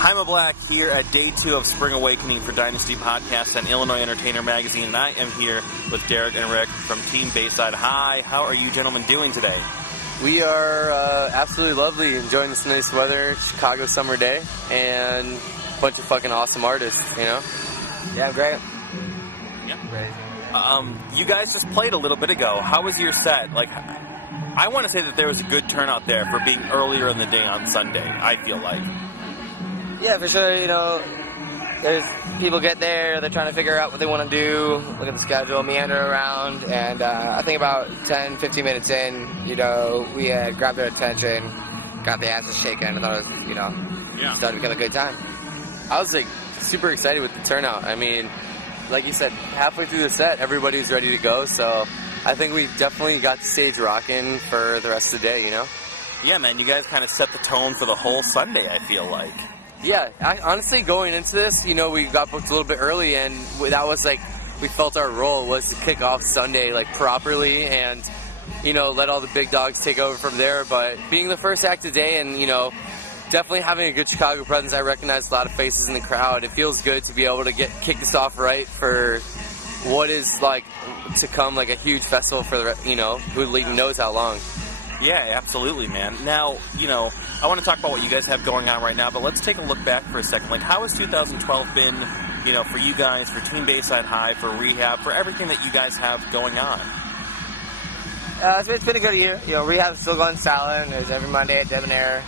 I'm a Black here at day 2 of Spring Awakening for Dynasty Podcast and Illinois Entertainer Magazine, and I am here with Derek and Rick from Team Bayside. Hi, how are you gentlemen doing today? We are absolutely lovely, enjoying this nice weather, Chicago summer day, and a bunch of fucking awesome artists, you know? Yeah, great. Yeah. Great. You guys just played a little bit ago. How was your set? Like, I want to say that there was a good turnout there for being earlier in the day on Sunday, I feel like. Yeah, for sure, you know, there's people get there, they're trying to figure out what they want to do, look at the schedule, meander around, and I think about 10, 15 minutes in, you know, we had grabbed their attention, got the asses shaken, and thought it was, you know, started to become a good time. I was, like, super excited with the turnout. I mean, like you said, halfway through the set, everybody's ready to go, so I think we definitely got the stage rocking for the rest of the day, you know? Yeah, man, you guys kind of set the tone for the whole Sunday, I feel like. Yeah, honestly, going into this, you know, we got booked a little bit early, and that was like, we felt our role was to kick off Sunday, like, properly, and, you know, let all the big dogs take over from there. But being the first act of the day and, you know, definitely having a good Chicago presence, I recognize a lot of faces in the crowd. It feels good to be able to kick this off right for what is, like, to come, like, a huge festival for the, you know, who even knows how long. Yeah, absolutely, man. Now, you know, I want to talk about what you guys have going on right now, but let's take a look back for a second. Like, how has 2012 been, you know, for you guys, for Team Bayside High, for Rehab, for everything that you guys have going on? It's been a good year. You know, Rehab's still going solid. There's every Monday at Debonair.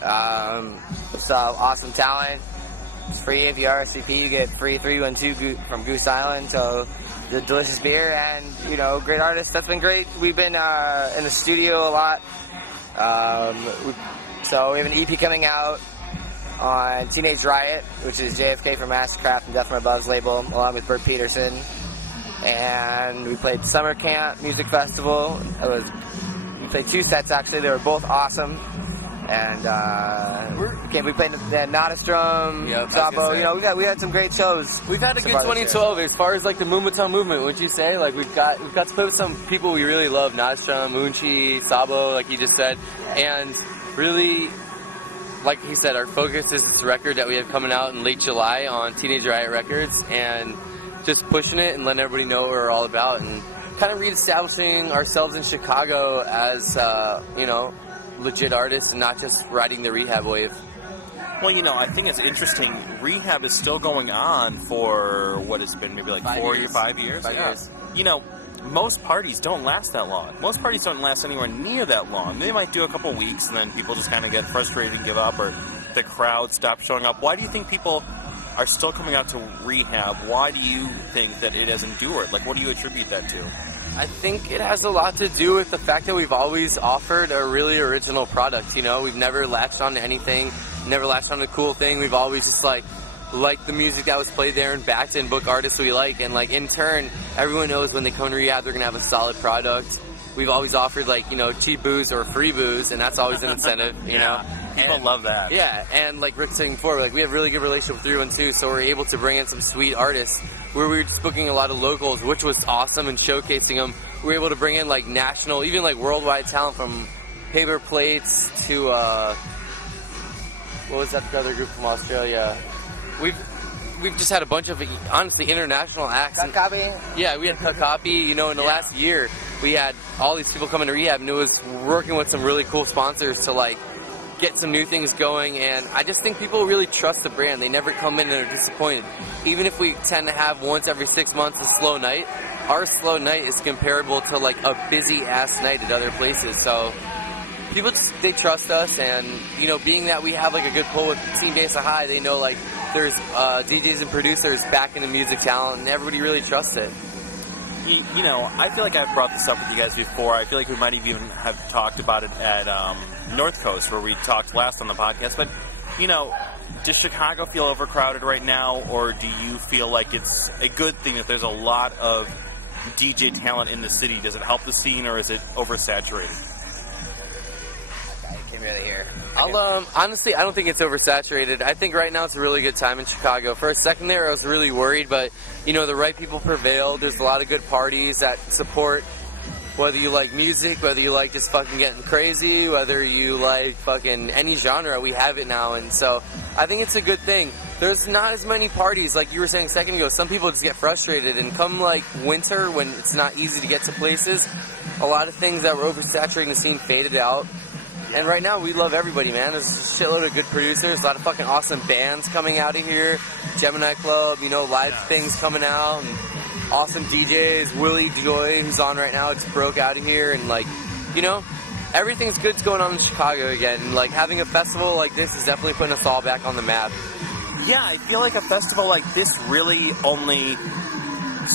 It's awesome talent. It's free if you RSVP. You get free 312 from Goose Island. So, the delicious beer and, you know, great artists. That's been great. We've been in the studio a lot. So we have an EP coming out on Teenage Riot, which is JFK from Mastercraft and Death from Above's label, along with Bert Peterson. And we played Summer Camp Music Festival. We played 2 sets, actually. They were both awesome. And we played the Nodastrom, Sabo. You know, we had some great shows. We've had a good 2012 as far as like the Moombahton movement. Wouldn't you say? Like we've got to play with some people we really love: Nodastrom, Moonchi, Sabo, like you just said, and really, like he said, our focus is this record that we have coming out in late July on Teenage Riot Records, and just pushing it and letting everybody know what we're all about, and kind of reestablishing ourselves in Chicago as you know, legit artists and not just riding the Rehab wave. Well, you know, I think it's interesting. Rehab is still going on for what has been maybe like 5 years. 5 years. 5 years. You know, most parties don't last that long. Most parties don't last anywhere near that long. They might do a couple weeks and then people just kind of get frustrated and give up, or the crowd stops showing up. Why do you think people are still coming out to Rehab? Why do you think that it has endured? Like, what do you attribute that to? I think it has a lot to do with the fact that we've always offered a really original product, you know? We've never latched on to anything, never latched on to a cool thing. We've always just, liked the music that was played there and backed and book artists we like. And, in turn, everyone knows when they come to Rehab, they're going to have a solid product. We've always offered, cheap booze or free booze, and that's always an incentive, you know? People love that. Yeah, and like Rick saying before, we have a really good relationship with 312, so we're able to bring in some sweet artists where we were just booking a lot of locals, which was awesome, and showcasing them. We were able to bring in national, even worldwide talent, from Paper Plates to what was that other group from Australia? We've just had a bunch of, honestly, international acts. Kakabi? Yeah, we had Kakabi. You know, in the last year, we had all these people coming to Rehab, and it was working with some really cool sponsors to get some new things going. And I just think people really trust the brand. They never come in and are disappointed. Even if we tend to have once every 6 months a slow night, our slow night is comparable to a busy ass night at other places. So people they trust us, and you know, being that we have a good pull with Team Bayside High, they know there's DJs and producers backing the music talent, and everybody really trusts it. You know, I feel like I've brought this up with you guys before. I feel like we might even have talked about it at North Coast, where we talked last on the podcast. But, you know, does Chicago feel overcrowded right now, or do you feel like it's a good thing that there's a lot of DJ talent in the city? Does it help the scene, or is it oversaturated? I can really hear. Honestly, I don't think it's oversaturated. I think right now it's a really good time in Chicago. For a second there, I was really worried, but, you know, the right people prevailed. There's a lot of good parties that support, whether you like music, whether you like just fucking getting crazy, whether you like fucking any genre, we have it now. And so I think it's a good thing. There's not as many parties, like you were saying a second ago. Some people just get frustrated, and come like winter when it's not easy to get to places, a lot of things that were oversaturating the scene faded out. And right now, we love everybody, man. There's a shitload of good producers, a lot of fucking awesome bands coming out of here. Gemini Club, you know, live things coming out, and awesome DJs. Willie Joy, who's on right now, just broke out of here, and like, you know, everything's good's going on in Chicago again. And like having a festival like this is definitely putting us all back on the map. Yeah, I feel like a festival like this really only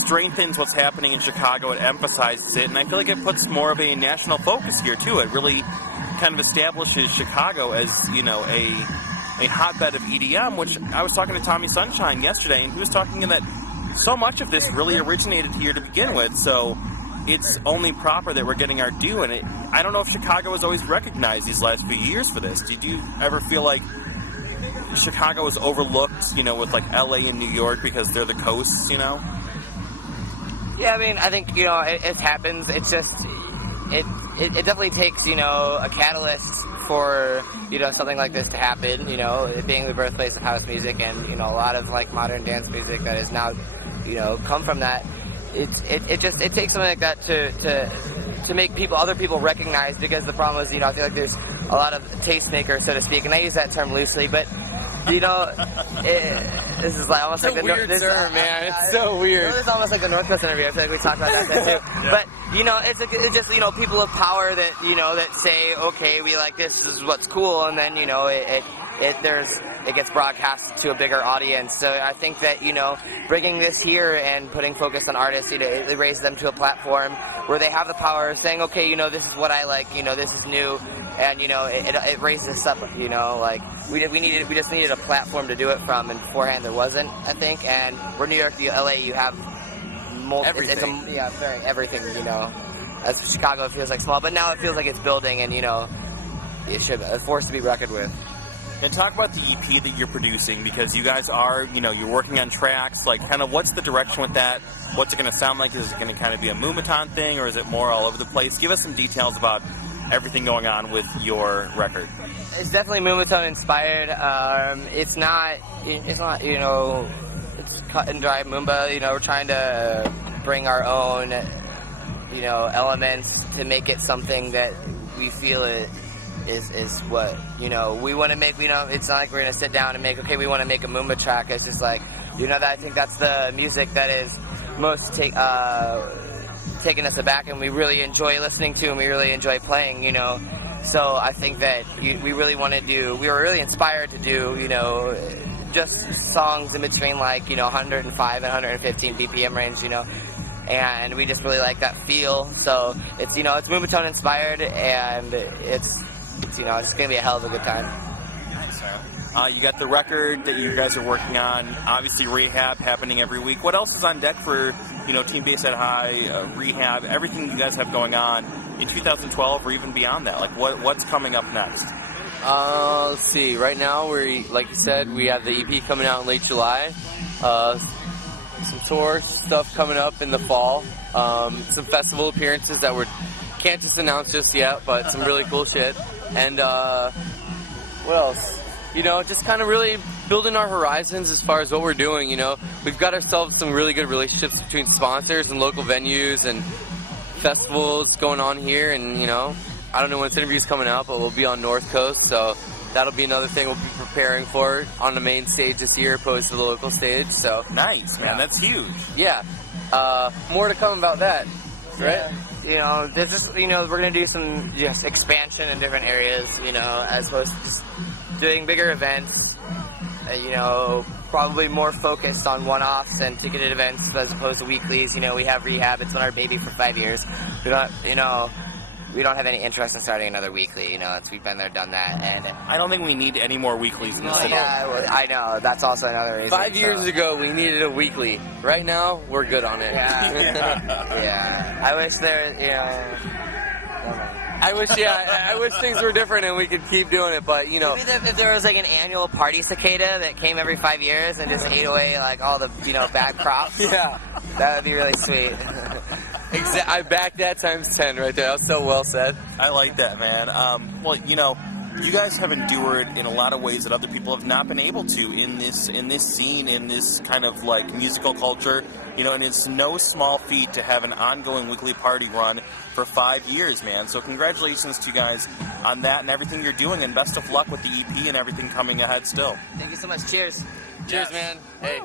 strengthens what's happening in Chicago. It emphasizes it, and I feel like it puts more of a national focus here too. It really kind of establishes Chicago as, you know, a hotbed of EDM, which I was talking to Tommy Sunshine yesterday, and he was talking that so much of this really originated here to begin with, so it's only proper that we're getting our due. And I don't know if Chicago has always recognized these last few years for this. Did you ever feel like Chicago was overlooked, you know, with like LA and New York because they're the coasts, you know? Yeah, I mean, I think, you know, it happens. It's just, it definitely takes, you know, a catalyst for, you know, something like this to happen, you know, it being the birthplace of house music and, you know, a lot of like modern dance music that is now, you know, come from that. It takes something like that to make other people recognize, because the problem is, you know, I feel like there's a lot of tastemakers, so to speak, and I use that term loosely, but, you know, this is like almost it's like a weird term, man. It's so weird. It's almost like the North Coast interview. I feel like we talked about that there too. Yeah. But you know, it's just, you know, people of power that, you know, that say, okay, we like this is what's cool, and then, you know, it gets broadcast to a bigger audience. So I think that, you know, bringing this here and putting focus on artists, you know, it raises them to a platform where they have the power of saying, okay, you know, this is what I like, you know, this is new, and, you know, it raises us up, you know, like we just needed a platform to do it from, and beforehand there wasn't, I think. And we're New York, LA, you have everything. Everything, you know. As Chicago, it feels like small, but now it feels like it's building, and, you know, a force to be reckoned with. And talk about the EP that you're producing, because you guys are, you know, you're working on tracks. Like, kind of, what's the direction with that? What's it going to sound like? Is it going to kind of be a Moomaton thing, or is it more all over the place? Give us some details about everything going on with your record. It's definitely Moomaton inspired. It's not, you know, it's cut and dry Moomba. You know, we're trying to bring our own, you know, elements to make it something that we feel it is what, you know, we want to make. You know, it's not like we're going to sit down and make, okay, we want to make a Moomba track. It's just like, you know, that I think that's the music that is most taking us aback, and we really enjoy listening to, and we really enjoy playing, you know. So I think that we were really inspired to do, you know, just songs in between, like, you know, 105 and 115 BPM range, you know. And we just really like that feel. So it's, you know, it's Moomaton inspired, and it's you know, it's going to be a hell of a good time. You got the record that you guys are working on, obviously Rehab happening every week. What else is on deck for, you know, Team Bayside High, Rehab, everything you guys have going on in 2012 or even beyond that? Like, what's coming up next? Let's see. Right now, like you said, we have the EP coming out in late July. Some tour stuff coming up in the fall. Some festival appearances that we can't just announce just yet, but some really cool shit. And what else? You know, just kind of really building our horizons as far as what we're doing, you know. We've got ourselves some really good relationships between sponsors and local venues and festivals going on here, and, you know, I don't know when this interview's coming out, but we'll be on North Coast, so that'll be another thing we'll be preparing for on the main stage this year opposed to the local stage, so. Nice, man, that's huge. Yeah. More to come about that, right? Yeah. You know, there's just, you know, we're going to do some just expansion in different areas, you know, as opposed to just doing bigger events, you know, probably more focused on one-offs and ticketed events as opposed to weeklies. You know, we have Rehab, it's been our baby for 5 years. We don't, you know, we don't have any interest in starting another weekly, you know, we've been there, done that, and I don't think we need any more weeklies in the city. Yeah, I know, that's also another reason. 5 years ago, we needed a weekly. Right now, we're good on it. Yeah. Yeah. I wish there, you know, I wish things were different and we could keep doing it, but, you know. Maybe if there was like an annual party cicada that came every 5 years and just ate away like all the, you know, bad crops. Yeah. That would be really sweet. I back that times 10 right there. That's so well said. I like that, man. Well, you know, you guys have endured in a lot of ways that other people have not been able to in this scene, in this kind of like musical culture. You know, and it's no small feat to have an ongoing weekly party run for 5 years, man. So congratulations to you guys on that and everything you're doing, and best of luck with the EP and everything coming ahead still. Thank you so much. Cheers. Cheers, man. Hey.